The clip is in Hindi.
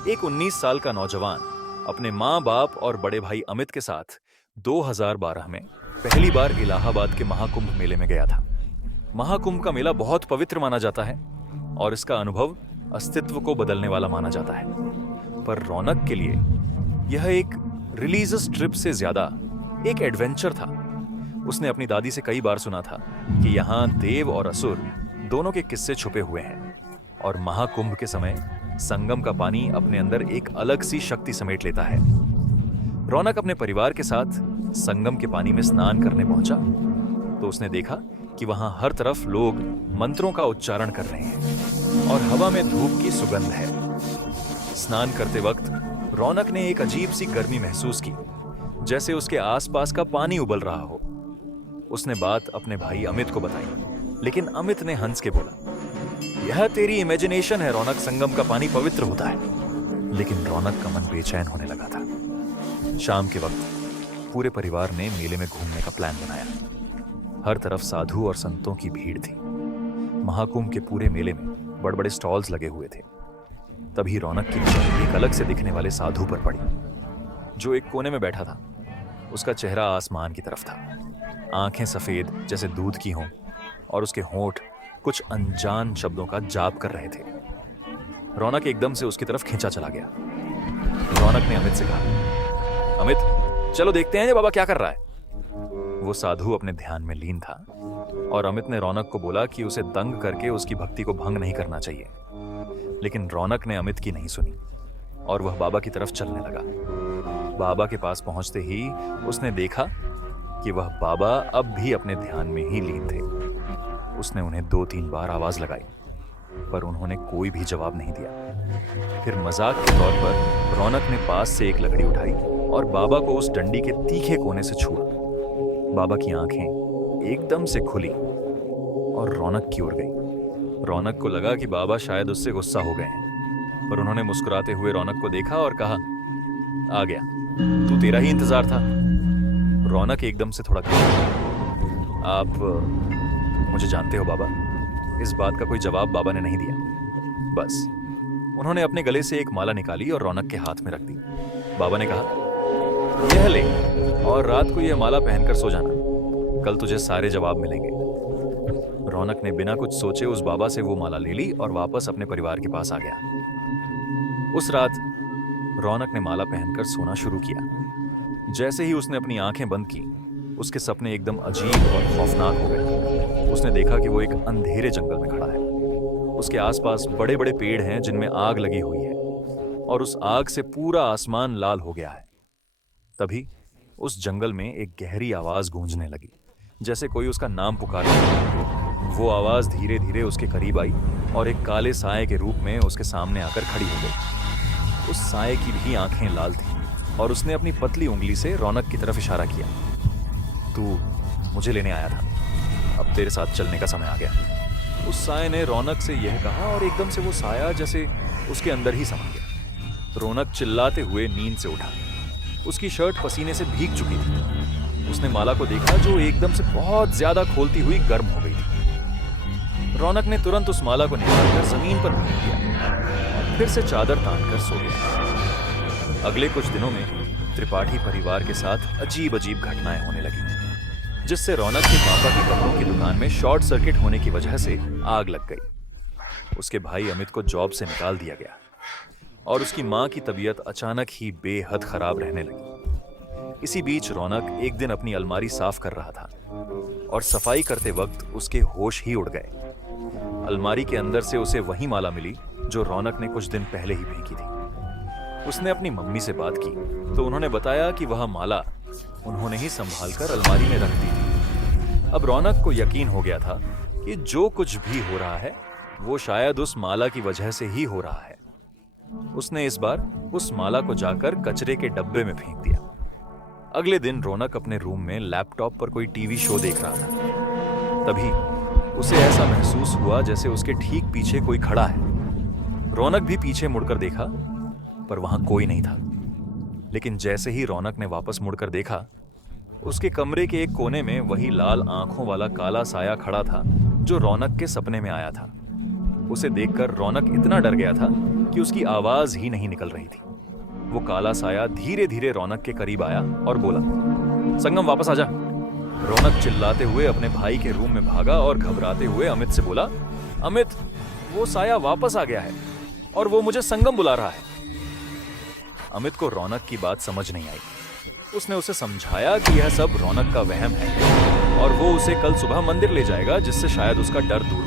एक 19 साल का नौजवान अपने माँ बाप और बड़े भाई अमित के साथ 2012 में पहली बार इलाहाबाद के महाकुंभ मेले में गया था। महाकुंभ का मेला बहुत पवित्र माना जाता है और इसका अनुभव अस्तित्व को बदलने वाला माना जाता है। पर रौनक के लिए यह एक रिलीजियस ट्रिप से ज्यादा एक एडवेंचर था। उसने अपनी दादी से कई बार सुना था कि यहाँ देव और असुर दोनों के किस्से छुपे हुए हैं और महाकुंभ के समय संगम का पानी अपने अंदर एक अलग सी शक्ति समेट लेता है। रौनक अपने परिवार के साथ संगम के पानी में स्नान करने पहुंचा तो उसने देखा कि वहां हर तरफ लोग मंत्रों का उच्चारण कर रहे हैं और हवा में धूप की सुगंध है। स्नान करते वक्त रौनक ने एक अजीब सी गर्मी महसूस की, जैसे उसके आसपास का पानी उबल रहा हो। उसने बात अपने भाई अमित को बताई, लेकिन अमित ने हंस के बोला, यह तेरी इमेजिनेशन है रौनक, संगम का पानी पवित्र होता है। लेकिन रौनक का मन बेचैन होने लगा था। शाम के वक्त पूरे परिवार ने मेले में घूमने का प्लान बनाया। हर तरफ साधु और संतों की भीड़ थी। महाकुंभ के पूरे मेले में बड़े बड़े स्टॉल्स लगे हुए थे। तभी रौनक की नजर एक अलग से दिखने वाले साधु पर पड़ी, जो एक कोने में बैठा था। उसका चेहरा आसमान की तरफ था, आंखें सफेद जैसे दूध की हों और उसके होंठ कुछ अनजान शब्दों का जाप कर रहे थे। रौनक एकदम से उसकी तरफ खींचा चला गया। रौनक ने अमित से कहा, अमित चलो देखते हैं ये बाबा क्या कर रहा है। वो साधु अपने ध्यान में लीन था और अमित ने रौनक को बोला कि उसे दंग करके उसकी भक्ति को भंग नहीं करना चाहिए। लेकिन रौनक ने अमित की नहीं सुनी और वह बाबा की तरफ चलने लगा। बाबा के पास पहुंचते ही उसने देखा कि वह बाबा अब भी अपने ध्यान में ही लीन थे। उसने उन्हें 2-3 बार आवाज लगाई, पर उन्होंने कोई भी जवाब नहीं दिया। फिर मजाक के तौर पर रौनक ने पास से एक लकड़ी उठाई और बाबा को उस डंडी के तीखे कोने से छुआ। बाबा की आंखें एकदम से खुली और रौनक की ओर गई। रौनक को लगा कि बाबा शायद उससे गुस्सा हो गए हैं, पर उन्होंने मुस्कुराते हुए रौनक को देखा और कहा, आ गया, तू तेरा ही इंतजार था। रौनक एकदम से थोड़ा घबरा। आप मुझे जानते हो बाबा? इस बात का कोई जवाब बाबा ने नहीं दिया। बस उन्होंने अपने गले से एक माला निकाली और रौनक के हाथ में रख दी। बाबा ने कहा, यह ले और रात को यह माला पहनकर सो जाना, कल तुझे सारे जवाब मिलेंगे। रौनक ने बिना कुछ सोचे उस बाबा से वो माला ले ली और वापस अपने परिवार के पास आ गया। उस रात रौनक ने माला पहनकर सोना शुरू किया। जैसे ही उसने अपनी आंखें बंद की, उसके सपने एकदम अजीब और खौफनाक हो गए। उसने देखा कि वो एक अंधेरे जंगल में खड़ा है। उसके आसपास बड़े बड़े पेड़ हैं जिनमें आग लगी हुई है और उस आग से पूरा आसमान लाल हो गया है। तभी उस जंगल में एक गहरी आवाज गूंजने लगी, जैसे कोई उसका नाम पुकार रहा है। वो आवाज धीरे धीरे उसके करीब आई और एक काले साए के रूप में उसके सामने आकर खड़ी हो गई। उस साए की भी आंखें लाल थीं और उसने अपनी पतली उंगली से रौनक की तरफ इशारा किया। तू मुझे लेने आया था, अब तेरे साथ चलने का समय आ गया। उस साए ने रौनक से यह कहा और एकदम से वो साया जैसे उसके अंदर ही समा गया। रौनक चिल्लाते हुए नींद से उठा। उसकी शर्ट पसीने से भीग चुकी थी। उसने माला को देखा जो एकदम से बहुत ज्यादा खोलती हुई गर्म हो गई थी। रौनक ने तुरंत उस माला को निकालकर जमीन पर फेंक दिया और फिर से चादर तानकर सो गया। अगले कुछ दिनों में त्रिपाठी परिवार के साथ अजीब अजीब घटनाएं होने लगी, जिससे रौनक के पापा की कपड़ों की दुकान में शॉर्ट सर्किट होने की वजह से आग लग गई। उसके भाई अमित को जॉब से निकाल दिया गया और उसकी मां की तबीयत अचानक ही बेहद खराब रहने लगी। इसी बीच रौनक एक दिन अपनी अलमारी साफ कर रहा था और सफाई करते वक्त उसके होश ही उड़ गए। अलमारी के अंदर से उसे वही माला मिली जो रौनक ने कुछ दिन पहले ही फेंकी थी। उसने अपनी मम्मी से बात की तो उन्होंने बताया कि वह माला उन्होंने ही संभालकर अलमारी में रख दी थी। अब रौनक को यकीन हो गया था कि जो कुछ भी हो रहा है वो शायद उस माला की वजह से ही हो रहा है। उसने इस बार उस माला को जाकर कचरे के डब्बे में फेंक दिया। अगले दिन रौनक अपने रूम में लैपटॉप पर कोई टीवी शो देख रहा था। तभी उसे ऐसा महसूस हुआ जैसे उसके ठीक पीछे कोई खड़ा है। रौनक भी पीछे मुड़कर देखा, पर वहां कोई नहीं था। लेकिन जैसे ही रौनक ने वापस मुड़कर देखा, उसके कमरे के एक कोने में वही लाल आंखों वाला काला साया खड़ा था जो रौनक के सपने में आया था। उसे देखकर रौनक इतना डर गया था कि उसकी आवाज ही नहीं निकल रही थी। वो काला साया धीरे धीरे रौनक के करीब आया और बोला, संगम वापस आ जा। रौनक चिल्लाते हुए अपने भाई के रूम में भागा और घबराते हुए अमित से बोला, अमित, वो साया वापस आ गया है और वो मुझे संगम बुला रहा है। अमित को रौनक की बात समझ नहीं आई। उसने उसे समझाया कि यह सब रौनक का वहम है और वो उसे कल सुबह मंदिर ले जाएगा, जिससे शायद उसका डर दूर